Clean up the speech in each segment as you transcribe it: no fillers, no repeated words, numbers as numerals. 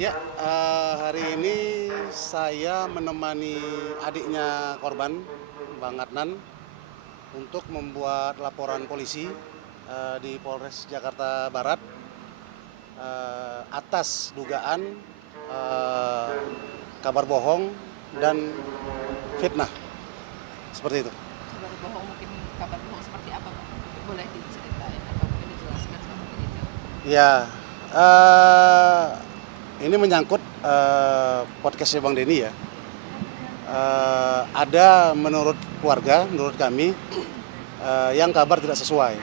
Ya, hari ini saya menemani adiknya korban, Bang Adnan, untuk membuat laporan polisi di Polres Jakarta Barat atas dugaan eh, kabar bohong dan fitnah, seperti itu. Kabar bohong mungkin kabar bohong seperti apa Pak? Boleh diceritain atau mungkin dijelaskan seperti itu? Ya, ini menyangkut podcastnya Bang Denny ya. Ada menurut keluarga, menurut kami yang kabar tidak sesuai,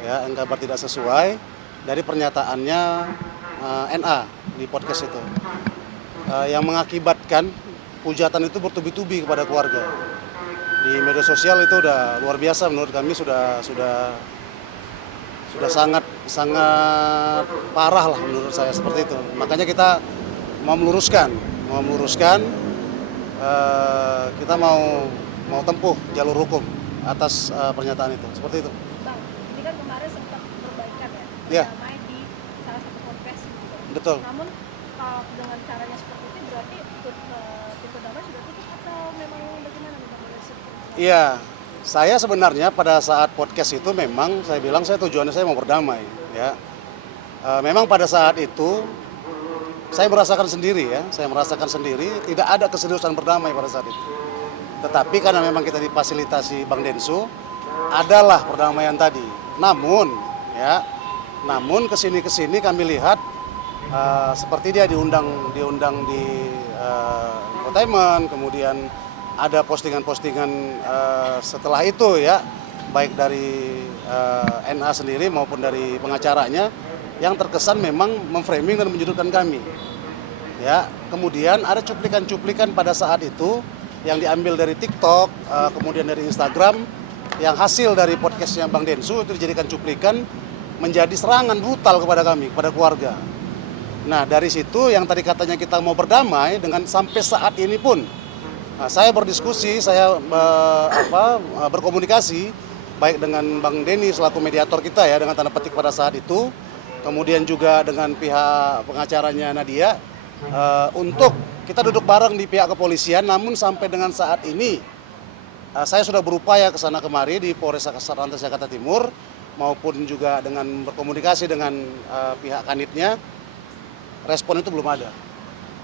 ya, yang kabar tidak sesuai dari pernyataannya NA di podcast itu, yang mengakibatkan hujatan itu bertubi-tubi kepada keluarga di media sosial. Itu udah luar biasa menurut kami, sudah sangat sangat parah lah menurut saya, seperti itu. Makanya kita mau meluruskan, kita mau tempuh jalur hukum atas pernyataan itu, seperti itu. Bang, ini kan kemarin sempat perbaikan Ya, damai di salah satu podcast gitu. betul. Namun kalau dengan caranya seperti itu berarti pintu damai sudah tutup atau memang bagaimana nih Bang? Iya, saya sebenarnya pada saat podcast itu memang saya bilang tujuannya saya mau berdamai, ya. Memang pada saat itu saya merasakan sendiri tidak ada keseriusan berdamai pada saat itu. Tetapi karena memang kita difasilitasi Bang Densu, adalah perdamaian tadi. Namun, ya, kesini kami lihat seperti dia diundang di infotainment, kemudian ada postingan-postingan setelah itu, ya, baik dari NA sendiri maupun dari pengacaranya, yang terkesan memang memframing dan menyudutkan kami. Ya, kemudian ada cuplikan-cuplikan pada saat itu yang diambil dari TikTok, kemudian dari Instagram, yang hasil dari podcastnya Bang Densu itu dijadikan cuplikan, menjadi serangan brutal kepada kami, kepada keluarga. Nah, dari situ yang tadi katanya kita mau berdamai, dengan sampai saat ini pun saya berdiskusi, saya berkomunikasi baik dengan Bang Denny selaku mediator kita, ya, dengan tanda petik pada saat itu, kemudian juga dengan pihak pengacaranya Nadia, untuk kita duduk bareng di pihak kepolisian. Namun sampai dengan saat ini saya sudah berupaya ke sana kemari di Polres Rantas Jakarta Timur, maupun juga dengan berkomunikasi dengan pihak kanitnya. Respon itu belum ada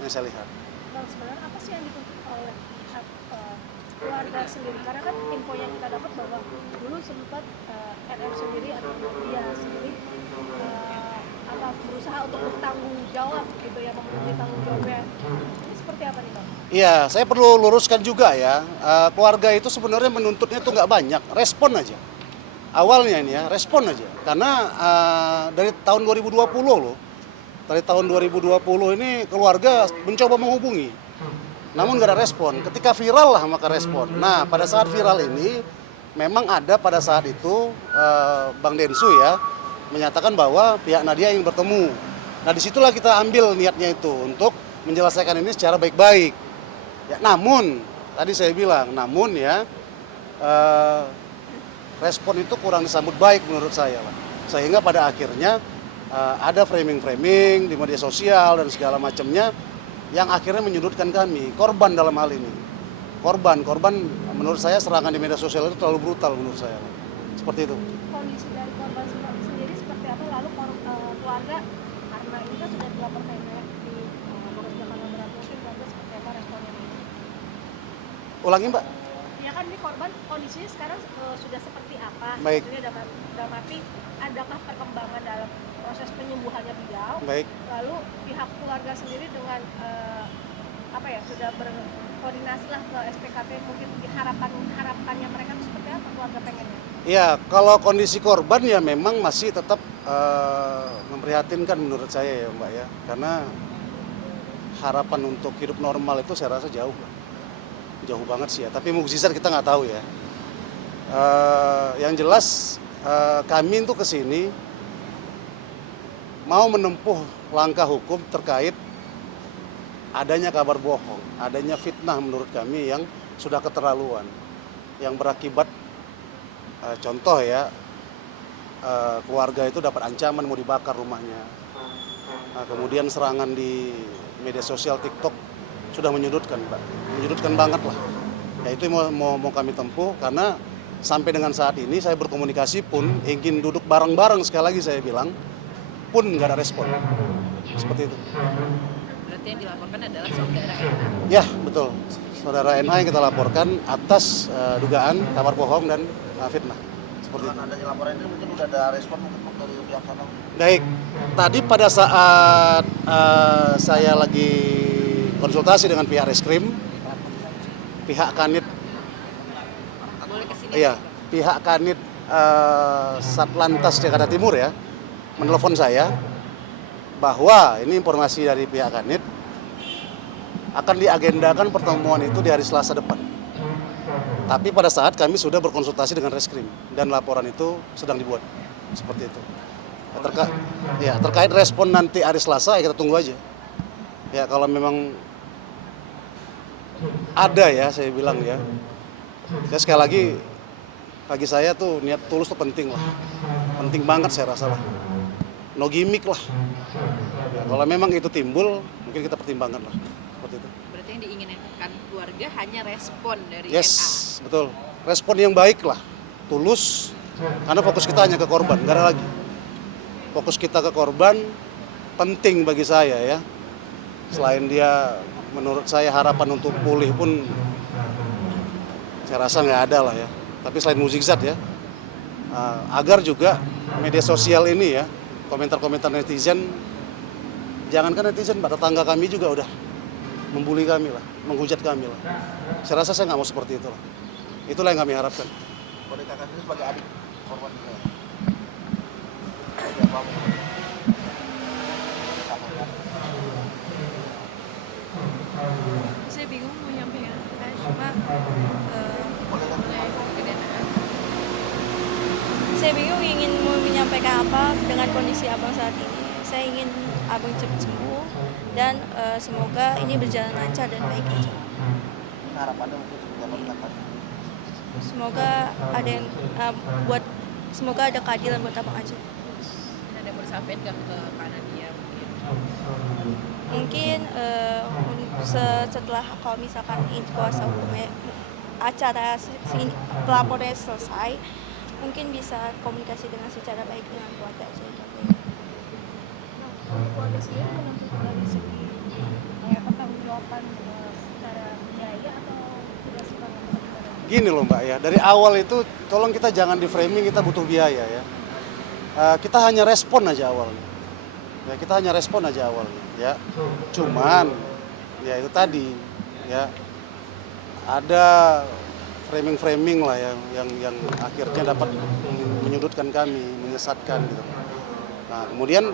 yang saya lihat. Bang, sebenarnya apa sih yang dituntut oleh pihak keluarga sendiri? Karena kan info yang kita dapat bahwa dulu sempat RM sendiri atau dia sendiri berusaha untuk bertanggung jawab gitu ya, memenuhi tanggung jawabnya. Ini seperti apa nih Bang? Iya, saya perlu luruskan juga, ya. Keluarga itu sebenarnya menuntutnya itu nggak banyak, respon aja. Awalnya ini, ya, respon aja. Karena dari tahun 2020 loh, dari tahun 2020 ini keluarga mencoba menghubungi, namun nggak ada respon. Ketika viral lah maka respon. Nah, pada saat viral ini memang ada pada saat itu Bang Densu, ya, menyatakan bahwa pihak Nadia ingin bertemu. Nah, disitulah kita ambil niatnya itu untuk menyelesaikan ini secara baik-baik. Ya, namun tadi saya bilang, ya, respon itu kurang disambut baik menurut saya, lah. Sehingga pada akhirnya ada framing-framing di media sosial dan segala macamnya yang akhirnya menyudutkan kami, korban dalam hal ini. Korban menurut saya serangan di media sosial itu terlalu brutal menurut saya. Seperti itu. Kondisi dari korban sendiri seperti apa? Lalu keluarga, karena ini kan sudah dilaporkan di Polres Jakarta Barat, mungkin keluarga seperti apa responnya nih? Ulangi, Mbak. Ya kan ini korban kondisinya sekarang sudah seperti apa? Baik. Maksudnya dalam arti adakah perkembangan dalam proses penyembuhannya beliau? Baik. Lalu pihak keluarga sendiri dengan sudah berkoordinasi lah ke SPKT, mungkin harapannya mereka itu seperti apa keluarga pengennya? Ya, kalau kondisi korban ya memang masih tetap memprihatinkan menurut saya, ya, Mbak, ya. Karena harapan untuk hidup normal itu saya rasa jauh banget sih, ya. Tapi mukjizat kita nggak tahu, ya. Yang jelas kami itu kesini mau menempuh langkah hukum terkait adanya kabar bohong, adanya fitnah menurut kami yang sudah keterlaluan, yang berakibat contoh, ya, keluarga itu dapat ancaman mau dibakar rumahnya, Nah, kemudian serangan di media sosial TikTok sudah menyudutkan, Pak. Menyudutkan banget lah. Ya itu yang mau kami tempuh karena sampai dengan saat ini saya berkomunikasi pun ingin duduk bareng-bareng sekali lagi saya bilang pun nggak ada respon. Seperti itu. Berarti yang dilaporkan adalah saudara NA. Ya, betul. Saudara NH yang kita laporkan atas dugaan kabar bohong dan fitnah. Seperti itu. Dengan adanya laporan ini mungkin udah ada respon mungkin dari pihak sana. Baik, tadi pada saat saya lagi konsultasi dengan pihak reskrim, pihak Kanit, Boleh kesini. iya, pihak Kanit Satlantas Jakarta Timur ya, menelpon saya bahwa ini informasi dari pihak Kanit akan diagendakan pertemuan itu di hari Selasa depan. Tapi pada saat kami sudah berkonsultasi dengan reskrim dan laporan itu sedang dibuat, seperti itu. Terkait respon nanti hari Selasa ya kita tunggu aja. Ya kalau memang ada ya saya bilang ya. Saya sekali lagi bagi saya tuh niat tulus tuh penting lah. Penting banget saya rasa lah. No gimmick lah. Ya, kalau memang itu timbul mungkin kita pertimbangkan lah. Seperti itu. Berarti yang diinginkan keluarga hanya respon dari Yes, NA. betul. Respon yang baik lah. Tulus. Karena fokus kita hanya ke korban, nggak ada lagi. Fokus kita ke korban penting bagi saya ya. Selain dia menurut saya harapan untuk pulih pun saya rasa nggak ada lah ya. Tapi selain mukjizat ya, agar juga media sosial ini ya, komentar-komentar netizen, jangankan netizen, Pak, tetangga kami juga udah membuli kami lah, menghujat kami lah. Saya rasa saya nggak mau seperti itu lah. Itulah yang kami harapkan. Kode kakak sendiri sebagai adik korban juga. Seperti apa? Saya bingung mau nyampein apa, cuma Boleh kan? saya bingung ingin mau menyampaikan apa dengan kondisi abang saat ini. Saya ingin abang cepat sembuh dan semoga ini berjalan lancar dan baik aja. Harapannya mungkin seperti apa kakak? Semoga ada yang semoga ada keadilan buat abang aja. Ada yang bersampaikan nggak ke Kanadia mungkin? Mungkin setelah kalau misalkan ini kuasa hukumnya acara pelaporannya selesai, mungkin bisa komunikasi dengan secara baik dengan keluarga aja. Keluarga sendiri menuntut dari segi kayak pertanggungjawaban secara biaya atau tidak sih Bang? Gini loh Mbak ya, dari awal itu tolong kita jangan di framing kita butuh biaya ya. Kita hanya respon aja awalnya. Ya, kita hanya respon aja awalnya ya. Cuman ya itu tadi ya ada framing lah yang akhirnya dapat menyudutkan kami, menyesatkan gitu. Nah, kemudian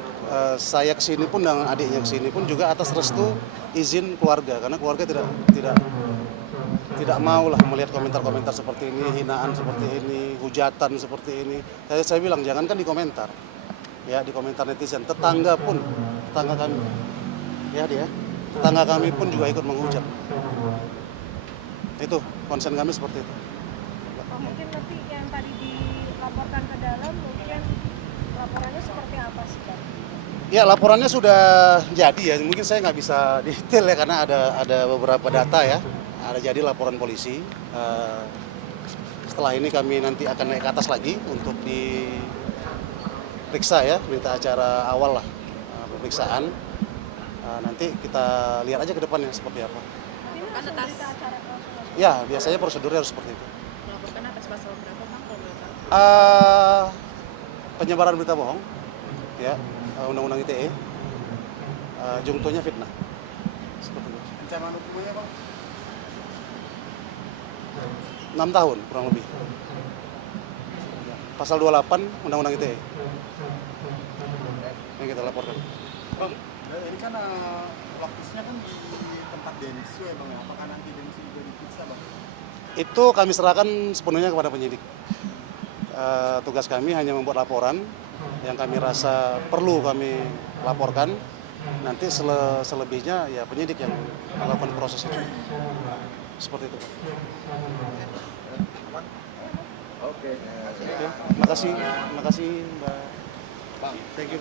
saya kesini pun dan adiknya kesini pun juga atas restu izin keluarga karena keluarga tidak mau lah melihat komentar-komentar seperti ini, hinaan seperti ini, hujatan seperti ini. Saya bilang jangankan di komentar, ya di komentar netizen, tetangga kami, ya tetangga kami pun juga ikut menghujat. Itu concern kami seperti itu. Mungkin nanti yang tadi dilaporkan ke dalam mungkin laporannya seperti apa sih Bang? Ya laporannya sudah jadi ya, mungkin saya nggak bisa detail ya karena ada beberapa data ya. Ada jadi laporan polisi. Setelah ini kami nanti akan naik ke atas lagi untuk diperiksa ya, berita acara awal lah pemeriksaan. Nanti kita lihat aja ke depannya seperti apa. Ini Kan langsung atas berita acara langsung. Ya biasanya prosedurnya harus seperti itu. Melaporkan atas pasal berapa Bang kalau boleh tahu? Penyebaran berita bohong, ya undang-undang ITE, jungtonya fitnah. Seperti itu. Ancaman hukumnya Bang? 6 tahun kurang lebih. Pasal 28 Undang-Undang ITE. Yang kita laporkan. Bang, ini kan lokasinya kan di tempat Densu ya Bang, apakah nanti Densu juga diperiksa Bang? Itu kami serahkan sepenuhnya kepada penyidik. Tugas kami hanya membuat laporan yang kami rasa perlu kami laporkan. Nanti selebihnya ya penyidik yang melakukan proses itu. Seperti itu. Oke. Terima kasih Mbak. Thank you.